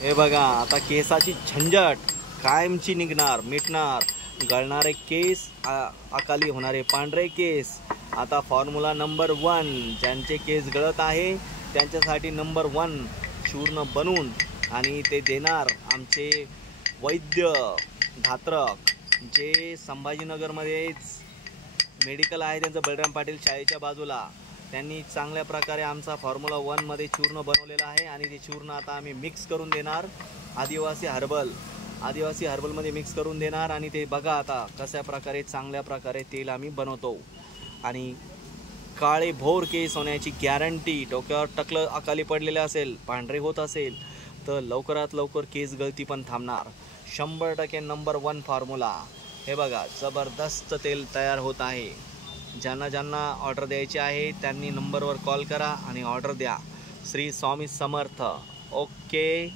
हे बघा आता केसाची झंझट कायमची निघणार मिटणार. गळणारे केस, अकाली होणारे पांढरे केस. आता फॉर्म्युला नंबर 1. ज्यांचे केस गळत आहे त्यांच्यासाठी नंबर 1 चूर्ण बनवून आणि ते देणार आमचे वैद्य धात्रक, जे संभाजीनगरमध्येच मेडिकल आहे त्यांचं, बलराम पाटील शाळेच्या बाजूला. त्यांनी चांगल्या प्रकारे आमचा फॉर्म्युला 1 मध्ये चूर्ण बनवलेला आहे आणि ते चूर्ण आता आम्ही मिक्स करून देणार आदिवासी हर्बलमध्ये मिक्स करून देणार. आणि ते बघा आता कशा प्रकारे चांगल्या प्रकारे तेल आम्ही बनवतो. आणि काळे भोर केस होण्याची गॅरंटी. डोक्यावर टकलं अकाली पडलेले असेल, पांढरे होत असेल तर लवकरात लवकर केस गळती पण थांबणार. 100% नंबर 1 फॉर्म्युला. हे बघा जबरदस्त तेल तयार होत आहे. ज्यांना ऑर्डर द्यायची आहे त्यांनी नंबरवर कॉल करा आणि ऑर्डर द्या. श्री स्वामी समर्थ. ओके.